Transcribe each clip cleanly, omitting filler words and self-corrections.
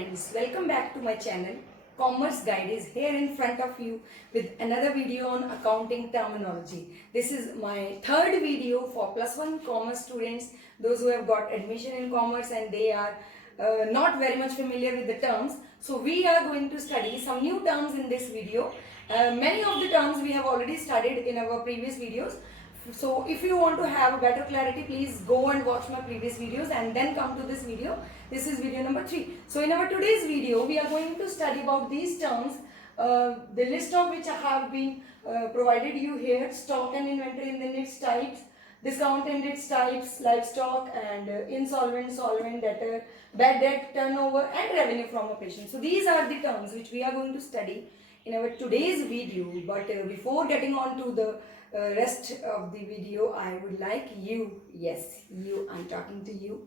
friends, welcome back to my channel. Commerce Guide is here in front of you with another video on accounting terminology. This is my third video for plus one commerce students, those who have got admission in commerce and they are not very much familiar with the terms. So we are going to study some new terms in this video. Many of the terms we have already studied in our previous videos. So if you want to have a better clarity, please go and watch my previous videos and then come to this video. This is video number 3. So in our today's video, we are going to study about these terms, the list of which I have been provided you here: stock and inventory in its types, discount and its types, livestock and insolvent, solvent, debtor, bad debt, turnover and revenue from operations. So these are the terms which we are going to study in our today's video. But before getting on to the rest of the video, I would like you, yes, you, I'm talking to you,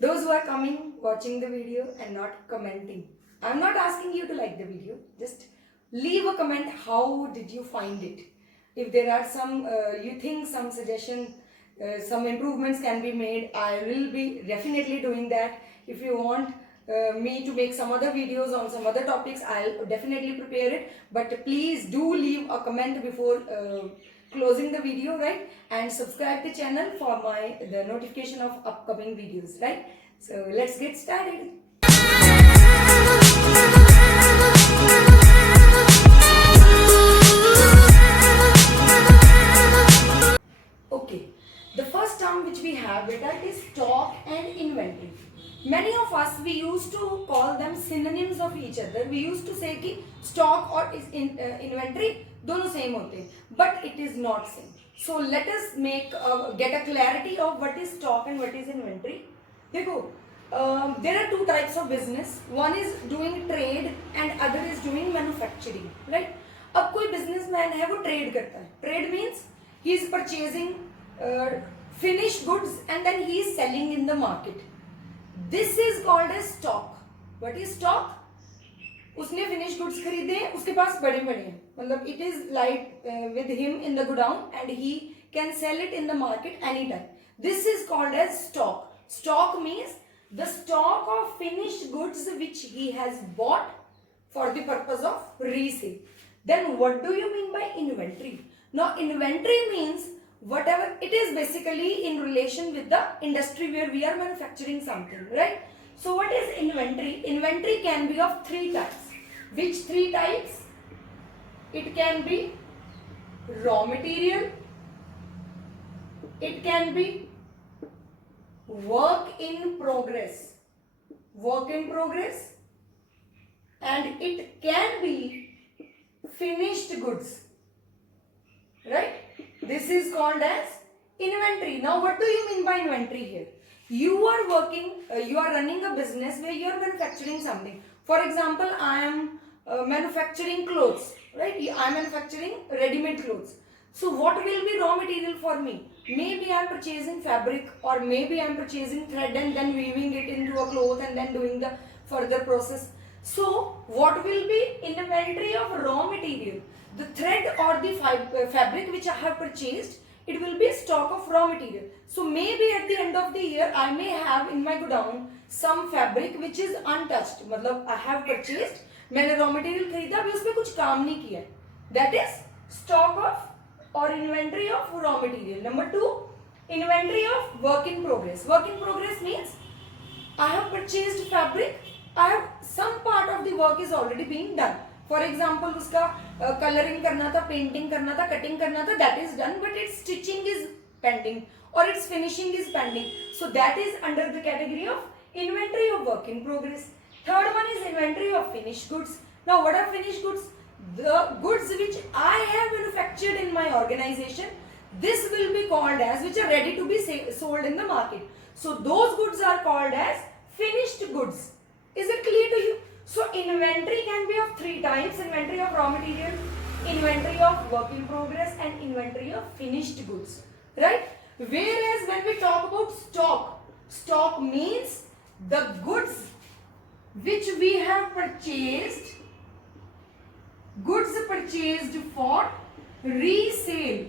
those who are coming, watching the video and not commenting. I'm not asking you to like the video, just leave a comment. How did you find it? If there are some, you think some suggestion, some improvements can be made, I will be definitely doing that. If you want me to make some other videos on some other topics, I'll definitely prepare it. But please do leave a comment before closing the video, right? And subscribe the channel for the notification of upcoming videos, right? So let's get started. Okay, the first term which we have with us is stock and inventory. Many of us, we used to call them synonyms of each other. We used to say कि stock or inventory दोनों same होते हैं, but it is not same. So let us get a clarity of what is stock and what is inventory. देखो, there are two types of business. One is doing trade and other is doing manufacturing, right? अब कोई businessman है वो trade करता है. Trade means he is purchasing finished goods and then he is selling in the market. This is called as stock. What is stock? उसने finished goods खरीदे, उसके पास बड़े बड़े हैं, मतलब it is like with him in the godown and he can sell it in the market anytime. This is called as stock. Stock means the stock of finished goods which he has bought for the purpose of resale. Then what do you mean by inventory? Now inventory means whatever it is, basically in relation with the industry where we are manufacturing something, right? So what is inventory? Inventory can be of three types. Which three types? It can be raw material, it can be work in progress, and it can be finished goods, right? This is called as inventory. Now what do you mean by inventory here? You are working, you are running a business where you are manufacturing something. For example, I am manufacturing clothes, right? I am manufacturing ready-made clothes. So what will be raw material for me? Maybe I am purchasing fabric, or maybe I am purchasing thread and then weaving it into a cloth and then doing the further process. So what will be inventory of raw material? The thread or the fabric which I have purchased, it will be stock of raw material. So maybe at the end of the year, I may have in my godown some fabric which is untouched. मतलब I have purchased, मैंने raw material खरीदा, अभी उसमें कुछ काम नहीं किया. That is stock of or inventory of raw material. Number 2, inventory of work in progress. Work in progress means I have purchased fabric, I have some part of the work is already being done. For example, उसका coloring करना था, painting करना था, cutting करना था, that is done, but its stitching is pending or its finishing is pending. So that is under the category of inventory of work in progress. Third one is inventory of finished goods. Now what are finished goods? The goods which I have manufactured in my organization, this will be called as, which are ready to be sold in the market. So those goods are called as finished goods. Is it clear to you? So inventory can be of three types: inventory of raw material, inventory of work in progress and inventory of finished goods, right? Whereas when we talk about stock, stock means the goods which we have purchased, goods purchased for resale.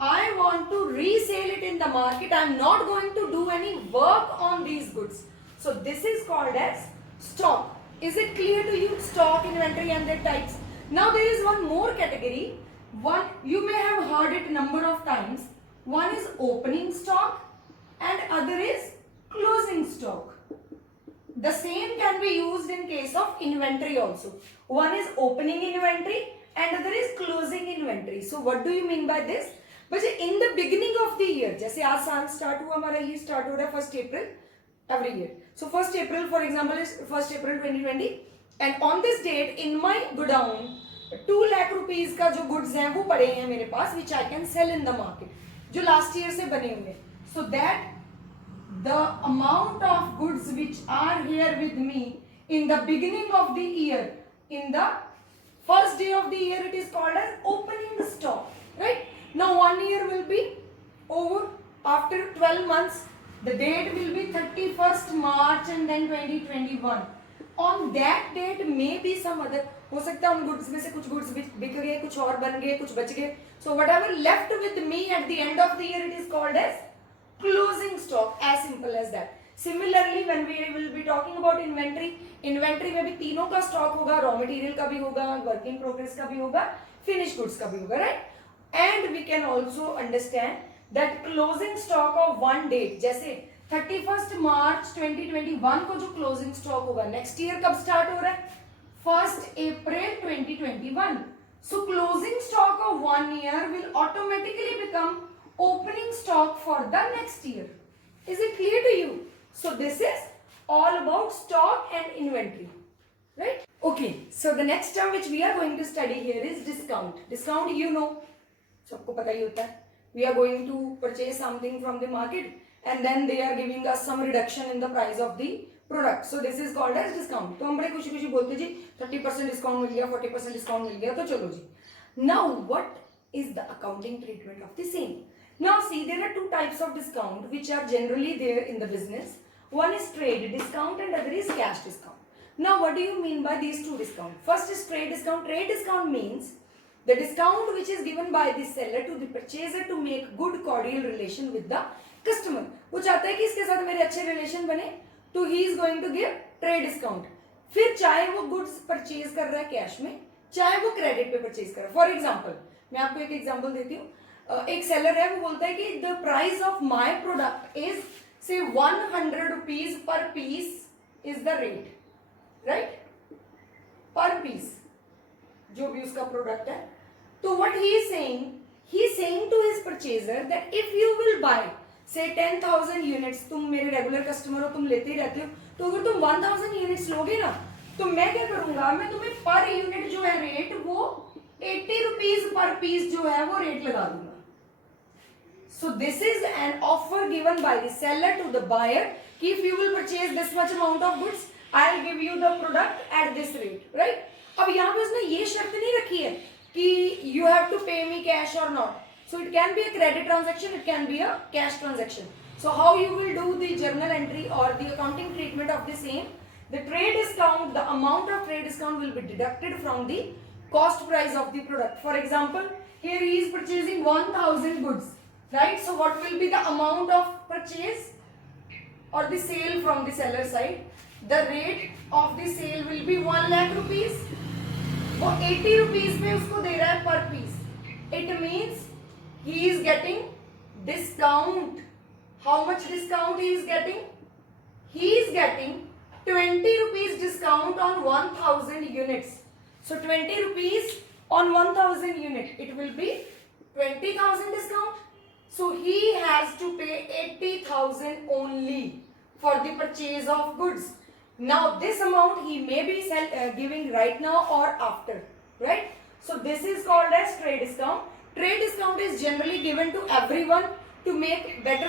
I want to resale it in the market. I am not going to do any work on these goods. So this is called as stock. Is it clear to you? Stock, inventory and their types. Now there is one more category. One, you may have heard it number of times. One is opening stock and other is closing stock. The same can be used in case of inventory also. One is opening inventory and other is closing inventory. So what do you mean by this? बच्चे in the beginning of the year, जैसे आज साल start हुआ, हमारा year start हो रहा है 1st April every year. So 1st April for example is 1st April 2020 and on this date in my godown 2 lakh rupees का जो goods हैं वो पड़े हैं मेरे पास which I can sell in the market, जो last year से बने हुए. So that the amount of goods which are here with me in the beginning of the year, in the first day of the year, it is called as opening stock, right? Now 1 year will be over. After 12 months, the date will be 31st March and then 2021. On that date may be some other, हो सकता है उन goods में से कुछ goods बिक गए, कुछ और बन गए, कुछ बच गए. So whatever left with me at the end of the year, it is called as closing stock. As simple as that. Similarly, when we will be talking about inventory, inventory में भी तीनों का stock होगा, raw material का भी होगा, work in progress का भी होगा, finished goods का भी होगा, right? And we can also understand that closing stock of one date, जैसे 31st March 2021 को जो closing stock होगा, next year कब start हो रहा है? 1st April 2021. So closing stock of 1 year will automatically become opening stock for the next year. Is it clear to you? So this is all about stock and inventory, right? Okay, so the next term which we are going to study here is discount. Discount, you know, सबको पता ही होता है. We are going to purchase something from the market and then they are giving us some reduction in the price of the product. So this is called as discount. तो हम बड़े खुशी खुशी बोलते जी 30% discount मिल गया, 40% discount मिल गया, तो चलो जी. Now what is the accounting treatment of the same? Now see, there are two types of discount which are generally there in the business. One is trade discount and other is cash discount. Now what do you mean by these two discount? First is trade discount. Trade discount means the discount which is given by the seller to the purchaser to make good cordial relation with the customer. वो चाहता है कि इसके साथ मेरे अच्छे relation बने, तो he is going to give trade discount. फिर चाहे वो goods purchase कर रहा है cash में, चाहे वो credit पे purchase कर रहा है. For example, मैं आपको एक example देती हूँ. एक seller है, वो बोलता है कि the price of my product is say 100 rupees per piece is the rate, right? Per piece. जो भी उसका प्रोडक्ट है, तो what he is saying to his purchaser that if you will buy say 10,000 units, तुम मेरे regular customer हो, तुम लेते ही रहते हो, तो अगर तुम 1000 यूनिट्स लोगे ना, तो मैं क्या करूंगा, मैं तुम्हें पर यूनिट जो है रेट वो 80 रुपीज पर पीस जो है वो रेट लगा दूंगा. So this is an offer given by the seller to the buyer कि if you will purchase this much amount of goods, I'll give you the product at this rate, right? अब यहाँ पे उसने ये शर्त नहीं रखी है कि you have to pay me cash or not. So it can be a credit transaction, it can be a cash transaction. So how you will do the journal entry or the accounting treatment of the same? The trade discount, the amount of trade discount will be deducted from the cost price of the product. For example, here he is purchasing 1000 goods, right? So what will be the amount of purchase or the sale from the seller side? The rate of the sale will be 1 lakh rupees. वो 80 rupees में उसको दे रहा है पर piece. It means he is getting discount. How much discount he is getting? He is getting 20 rupees discount on 1000 units. So 20 rupees on 1000 unit, it will be 20,000 discount. So he has to pay 80,000 only for the purchase of goods. Now this amount he may be giving right now or after, right? So this is called as trade discount. Trade discount is generally given to everyone to make better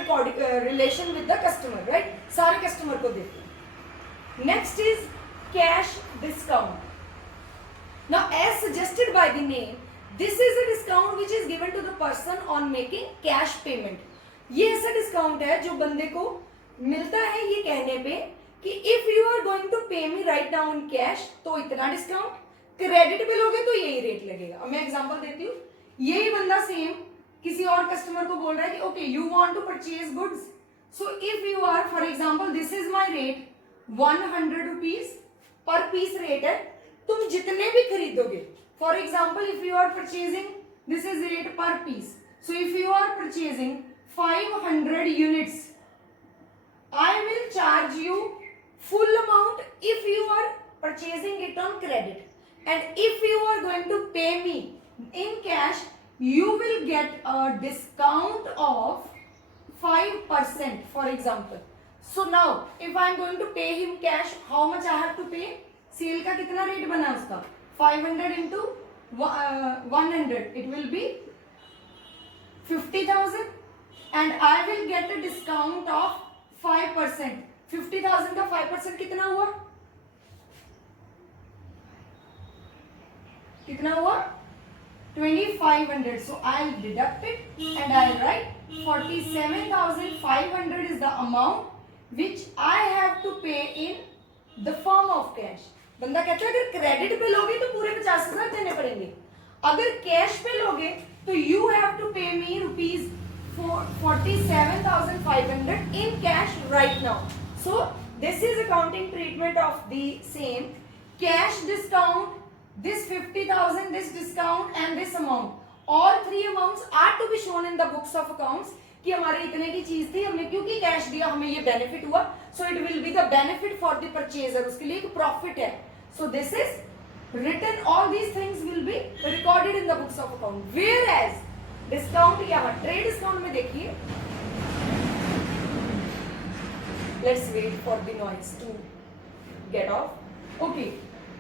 relation with the customer, right? सारे customer को देते हैं. Next is cash discount. Now as suggested by the name, this is a discount which is given to the person on making cash payment. ये ऐसा discount है जो बंदे को मिलता है ये कहने पे कि if you are going to pay me right now in cash तो इतना डिस्काउंट, क्रेडिट पे लोगे तो यही रेट लगेगा. अब मैं एग्जांपल देती हूँ. यही बंदा सेम किसी और कस्टमर को बोल रहा है कि okay you want to purchase goods, so if you are for example this is my rate 100 rupees per piece rate है, तुम जितने भी खरीदोगे, for example if you are purchasing, this is rate per piece, so if you are purchasing 500 units, I will charge you full amount if you are purchasing it on credit, and if you are going to pay me in cash, you will get a discount of 5%, for example. So now if I am going to pay him cash, how much I have to pay? Sale का कितना rate बना उसका? 500 into 100, it will be 50,000, and I will get a discount of 5%. 50,000 का 5% कितना हुआ? कितना हुआ? 2,500. So I'll deduct it and I'll write 47,500 is the amount which I have to pay in the form of cash. बंदा कहता है अगर credit पे लोगे तो पूरे 50,000 देने पड़ेंगे, अगर कैश पे लोगे तो you have to pay me rupees 47,500 in cash right now. So this is accounting treatment of the same cash discount, this 50,000, this discount and this amount. All three amounts are to be shown in the books of accounts कि हमारे इतने की चीज थी, हमने क्योंकि cash दिया हमें ये बेनिफिट हुआ, so it will be the benefit for the purchaser, उसके लिए एक प्रॉफिट है. So this is written, all these things will be recorded in the books of account. Whereas discount यहाँ ट्रेड डिस्काउंट में देखिए, let's wait for the noise to get off. Okay,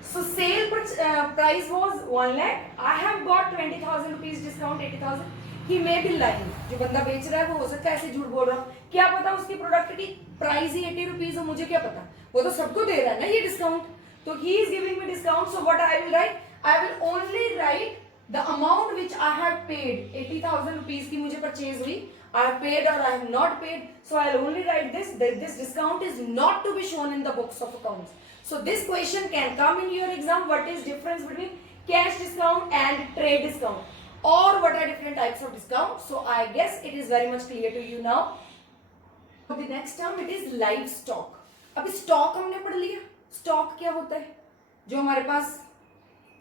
so sale price was 1 lakh, I have got 20,000 rupees discount, 80,000. He may be lying, जो बंदा बेच रहा है वो हो सकता है ऐसे झूठ बोल रहा, क्या पता उसकी प्रोडक्ट की प्राइस ही 80 रुपीज हो, मुझे क्या पता, वो तो सबको दे रहा है ना ये डिस्काउंट. तो he is giving me discount, so what I will write, I will only right the amount which I have paid. 80,000 rupees की मुझे purchase हुई, I have paid or I have not paid, so I'll only write this, that this discount is not to be shown in the books of accounts. So this question can come in your exam, what is difference between cash discount and trade discount, or what are different types of discount. So I guess it is very much clear to you now. The next term, it is livestock. अभी stock हमने पढ़ लिया, stock क्या होता है, जो हमारे पास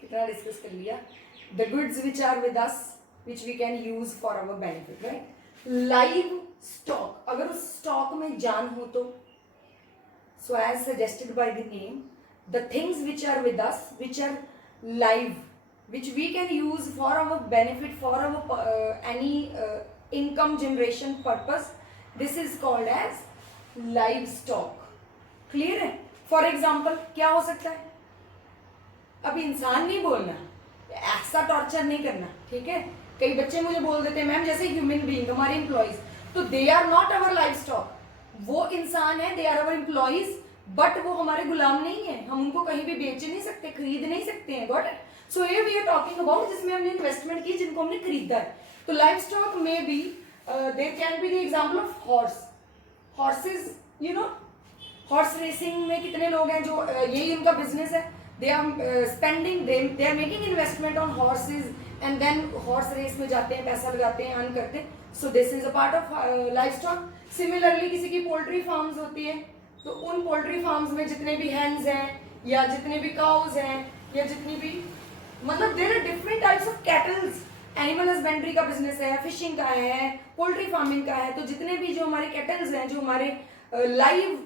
कितना डिस्कस कर लिया, the goods which are with us which we can use for our benefit, right? Livestock, अगर उस stock में जान हो तो, so as suggested by the name, the things which are with us which are live, which we can use for our benefit, for our any income generation purpose, this is called as livestock. Clear है? For example क्या हो सकता है, अभी इंसान नहीं बोलना, ऐसा टॉर्चर नहीं करना, ठीक है. कई बच्चे मुझे बोल देते हैं मैम जैसे ह्यूमन बीइंग हमारे एम्प्लॉइज, तो they are not our livestock, वो इंसान है, they are our employees, but वो हमारे गुलाम नहीं है, हम उनको कहीं भी बेच नहीं सकते, खरीद नहीं सकते हैं. Got it? So here we are talking about जिसमें हमने इन्वेस्टमेंट की, जिनको हमने खरीदा है. तो लाइवस्टॉक में भी there can be the example of horse, horses, you know horse racing में कितने लोग हैं जो यही उनका बिजनेस है, they are spending, they are making investment on horses and then horse race में जाते हैं, पैसा लगाते हैं, earn करते हैं. So this is a part of livestock. Similarly किसी की पोल्ट्री फार्म्स होती है, तो उन पोल्ट्री फार्म्स में जितने भी hens हैं या जितने भी cows हैं या जितनी भी, मतलब there are different types of cattle. Animal husbandry का बिजनेस है, फिशिंग का है, पोल्ट्री फार्मिंग का है, तो जितने भी जो हमारे कैटल्स हैं, जो हमारे लाइव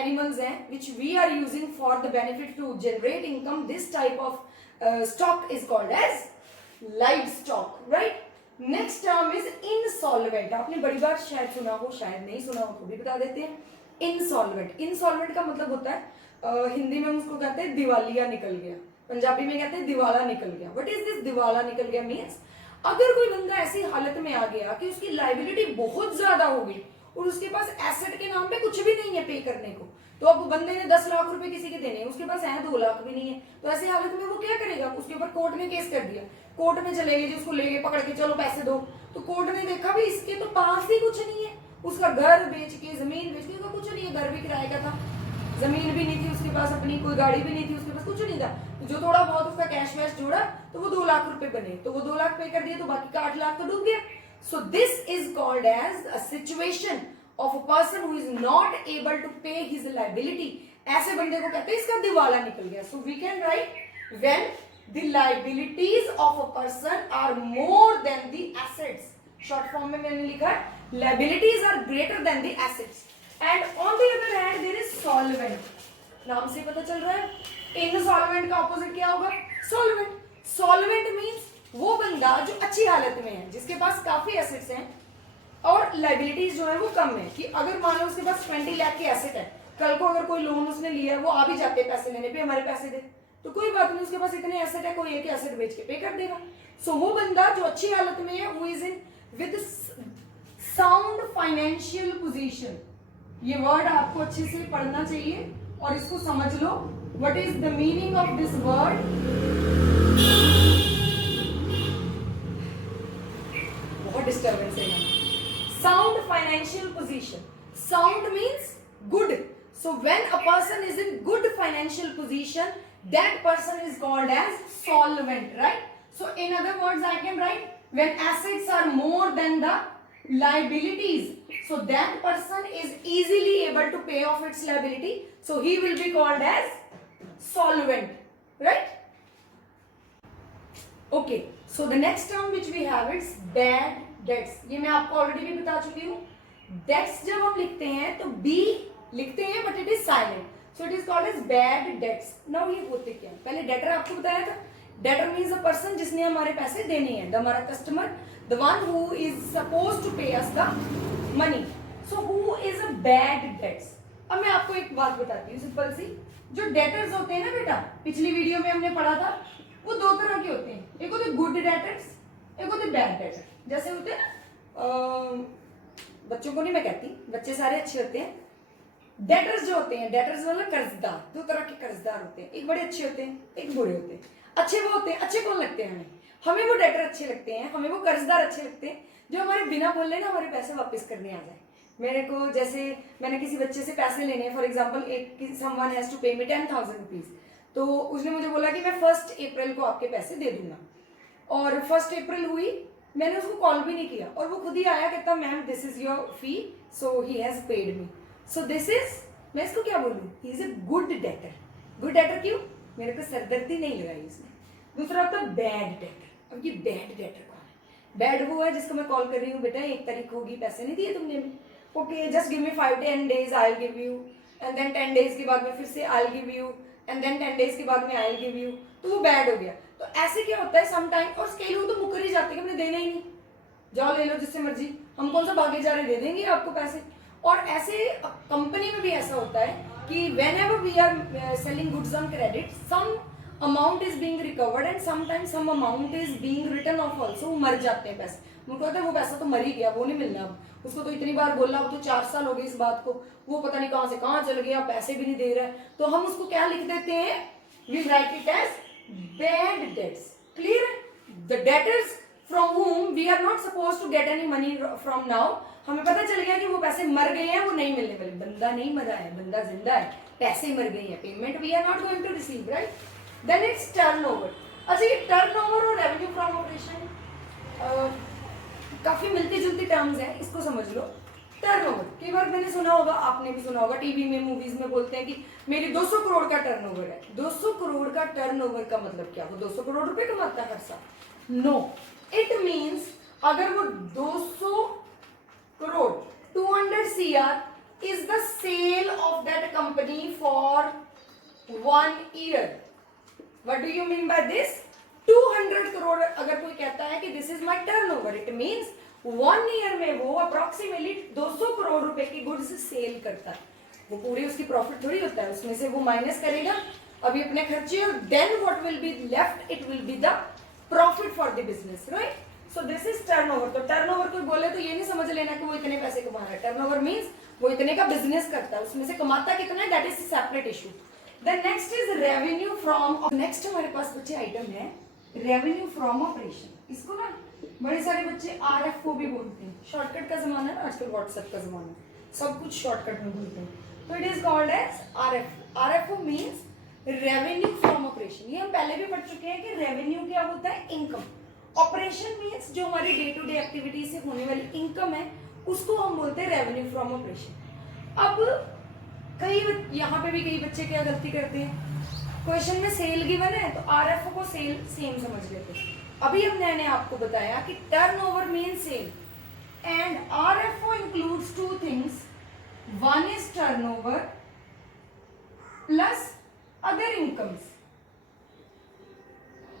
animals हैं which we are using for the benefit to generate income, this type of stock is called as livestock, right? Next term is insolvent. आपने बड़ी बार शायद सुना हो, शायद नहीं सुना हो तो भी बता देते हैं. Insolvent, insolvent का मतलब होता है हिंदी में उसको कहते हैं दिवालिया निकल गया, पंजाबी में कहते हैं दिवाला निकल गया. What is this दिवाला निकल गया means? अगर कोई बंदा ऐसी हालत में आ गया कि उसकी लाइबिलिटी बहुत ज्यादा हो गई और उसके पास एसेट के नाम पे कुछ भी नहीं है पे करने को, तो अब बंदे ने 10 लाख रुपए किसी के देने, उसके पास है 2 लाख भी नहीं है, तो ऐसी हालत में वो क्या करेगा, उसके ऊपर कोर्ट ने केस कर दिया, कोर्ट में चले गए, जिसको ले गए पकड़ के, चलो पैसे दो, तो कोर्ट ने देखा भी इसके तो पास ही कुछ नहीं है, उसका घर बेच के, जमीन बेच के, उसका कुछ नहीं है, घर भी किराए का था, जमीन भी नहीं थी उसके पास अपनी, कोई गाड़ी भी नहीं थी उसके पास, कुछ नहीं था, तो जो थोड़ा बहुत उसका कैश वैश जोड़ा तो वो 2 लाख रुपए बने, तो वो 2 लाख पे कर दिए, तो बाकी का 8 लाख तो डूब गया. So this is called as a situation of a person who is not able to pay his liability ऐसे बंदे को कहते हैं इसका दिवाला निकल गया. So we can write when the liabilities of a person are more than the assets. Short form में मैंने लिखा liabilities are greater than the assets. And on the other hand there is solvent. नाम से पता चल रहा है insolvent का ऑपोजिट क्या होगा? सॉल्वेंट. सॉल्वेंट मींस वो बंदा जो अच्छी हालत में है, जिसके पास काफी एसेट्स हैं और लायबिलिटीज जो है वो कम है. कि अगर मान लो उसके पास 20 लाख के एसेट है, कल को अगर कोई लोन उसने लिया है, वो आ भी जाते हैं पैसे लेने पे, हमारे पैसे दे, तो कोई बात नहीं, उसके पास इतने एसेट है, कोई एक एसेट बेच के पे कर देगा. सो वो बंदा जो अच्छी हालत में है, वो is in with sound financial position. ये वर्ड आपको अच्छे से पढ़ना चाहिए और इसको समझ लो. What is the meaning of this word? बहुत डिस्टर्बेंस है यहाँ. Sound financial position. Sound means good. So when a person is in good financial position, that person is called as solvent, right? So in other words, I can write when assets are more than the liabilities. So that person is easily able to pay off its liability. So he will be called as solvent, right? Okay. So the next term which we have is bad debts. ये मैं आपको already भी बता चुकी हूँ. Dates जब हम लिखते हैं तो बी लिखते हैं but it is silent, so it is called as bad debts. Now ये होते क्या? पहले डेटर आपको बताया था. डेटर मीन्स अ पर्सन जिसने हमारे पैसे देने हैं, हमारा customer, the one who is suppose to pay us the money. So who is a bad debts. अब मैं आपको एक बात बताती हूँ सिंपल सी. जो डेटर्स होते हैं ना बेटा, पिछली वीडियो में हमने पढ़ा था, वो दो तरह के होते हैं. एक होते गुड डेटर्स, एक होते बैड डेटर. जैसे होते हैं ना, बच्चों को नहीं मैं कहती, बच्चे सारे अच्छे होते हैं. डेटर्स जो होते हैं, डेटर्स मतलब कर्जदार. दो तरह के कर्जदार होते हैं, एक बड़े अच्छे होते हैं, एक बुरे होते हैं. अच्छे वो होते हैं, अच्छे कौन लगते हैं हमें? हमें वो डेटर अच्छे लगते हैं, हमें वो कर्जदार अच्छे लगते हैं जो हमारे बिना बोलने ना हमारे पैसे वापस करने आ जाए. मेरे को जैसे मैंने किसी बच्चे से पैसे लेने हैं, फॉर एग्जाम्पल एक समवन हैज टू पे मी 10,000 रुपीज. तो उसने मुझे बोला कि मैं 1 अप्रैल को आपके पैसे दे दूंगा. और 1 अप्रैल हुई, मैंने उसको कॉल भी नहीं किया और वो खुद ही आया, कहता ma'am this is your fee, so he has paid me. So this is, मैं इसको क्या बोलूं, he is a good debtor. Good debtor क्यों? मेरे को सरदर्दी नहीं लगाई उसने. दूसरा होता है बैड डेटर. अब ये बैड डेटर कौन है? बैड वो है जिसको मैं कॉल कर रही हूँ, बेटा 1 तारीख होगी, पैसे नहीं दिए तुमने भी, okay just give me 5-10 days, I give you. And then 10 days के बाद में फिर से I give you, and then 10 days के बाद में आई गिव यू. तो वो बैड हो गया. तो ऐसे क्या होता है सम टाइम, और कई लोग तो मुकर ही जाते हैं कि हमने देना ही नहीं, जाओ ले लो जिससे मर्जी, हम कौन सा भागे जा रहे, दे देंगे आपको पैसे. और ऐसे कंपनी में भी ऐसा होता है कि whenever we are selling goods on credit, some amount is being recovered and sometimes some amount is being written off also. वो मर जाते हैं पैसे. उनको कहते हैं वो पैसा तो मर ही गया, वो नहीं मिलना अब. उसको तो इतनी बार बोला, अब तो 4 साल हो गए इस बात को, वो पता नहीं कहाँ से कहाँ चल गया, पैसे भी नहीं दे रहा है. तो हम उसको क्या लिख देते हैं? We write it as bad debts. Clear? The debtors from whom we are not supposed to get any money from now. हमें पता चल गया कि वो पैसे मर गए हैं, वो नहीं मिलने वाले. बंदा नहीं मरा है, बंदा जिंदा है, पैसे मर गए हैं, payment we are not going to receive, right? Then it's turnover. अच्छा, ये टर्नओवर और रेवेन्यू फ्रॉम ऑपरेशन काफी मिलती जुलती टर्म्स हैं, इसको समझ लो. टर्नओवर कई बार मैंने सुना होगा, आपने भी सुना होगा, टीवी में मूवीज में बोलते हैं कि मेरी 200 करोड़ का टर्नओवर है. 200 करोड़ का टर्नओवर का मतलब क्या? वो 200 करोड़ रुपए कमाता है हर साल? नो, इट मीन्स अगर वो 200 crore 200 CR is the sale of that company for 1 year. What do you mean by this? 200 crore अगर कोई कहता है कि this is my turnover, it means 1 year में वो अप्रोक्सीमेटली 200 करोड़ रुपए की गुड्स सेल करता है. वो पूरी उसकी प्रॉफिट थोड़ी होता है, उसमें से वो माइनस करेगा अभी अपने खर्चे, और then what will be left, it will be the profit for the business, right? So this is turnover. तो टर्नओवर कोई बोले तो ये नहीं समझ लेना कि वो इतने पैसे कमा रहा है. टर्नओवर मींस वो इतने का बिजनेस करता है, उसमें से कमाता कितना है, that is separate issue. Then next is revenue from. Next हमारे पास बच्चे आइटम है रेवेन्यू फ्रॉम ऑपरेशन. इसको ना बड़े सारे बच्चे RFO भी बोलते हैं. शॉर्टकट का जमाना है आजकल, व्हाट्सएप का जमाना है, सब कुछ शॉर्टकट में बोलते हैं. तो it is called as RFO. RFO means revenue from operation. ये हम पहले भी पढ़ चुके हैं कि रेवेन्यू क्या होता है, इनकम. ऑपरेशन मीन्स जो हमारी डे टू डे एक्टिविटी से होने वाली इनकम है, उसको हम बोलते हैं रेवेन्यू फ्रॉम ऑपरेशन. अब यहाँ पे भी कई बच्चे क्या गलती करते हैं, क्वेश्चन में सेल गिवन है तो आरएफओ को सेल सेम समझ लेते हैं। अभी अब मैंने आपको बताया कि turnover means sale and RFO includes two things, one is turnover plus other incomes.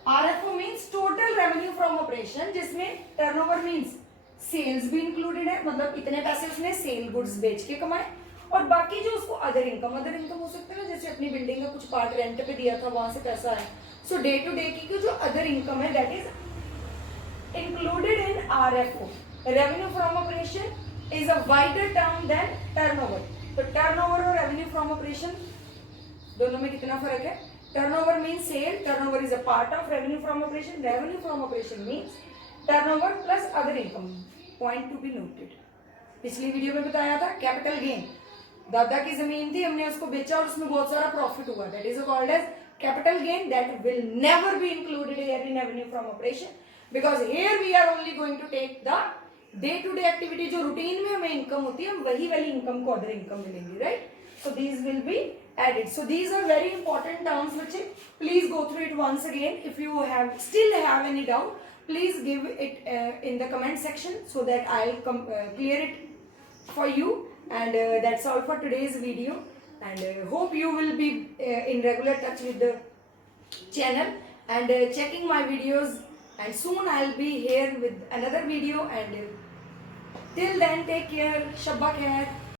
RFO means total revenue from operation, जिसमें टर्नओवर मींस सेल्स भी इंक्लूडेड है, मतलब इतने पैसे उसने सेल गुड्स बेच के कमाए, और बाकी जो उसको अदर इनकम हो सकता है ना, जैसे अपनी बिल्डिंग का कुछ पार्ट रेंट पे दिया था वहां से पैसा आया। सो डे टू डे की जो अदर इनकम है that is included in RFO. Revenue from operation is a wider term than turnover. तो टर्नओवर और रेवेन्यू फ्रॉम ऑपरेशन दोनों में कितना फर्क है? Turnover means sale, turnover is a part of revenue from operation, revenue from operation means turnover plus other income. Point to be noted. पिछली video में बताया था कैपिटल गेन, दादा की जमीन थी, हमने उसको बेचा और उसमें बहुत सारा प्रॉफिट हुआ, that is called as capital gain, that will never be included in revenue from operation, because here we are only going to take the day to day activity, जो रूटीन में हमें इनकम होती है, वही वाली income को other income मिलेंगी, right? So these will be added. So these are very important terms which please go through it once again. If you still have any doubt, please give it in the comment section so that I'll clear it for you. And that's all for today's video, and hope you will be in regular touch with the channel and checking my videos, and soon I'll be here with another video, and till then take care, shabba khair.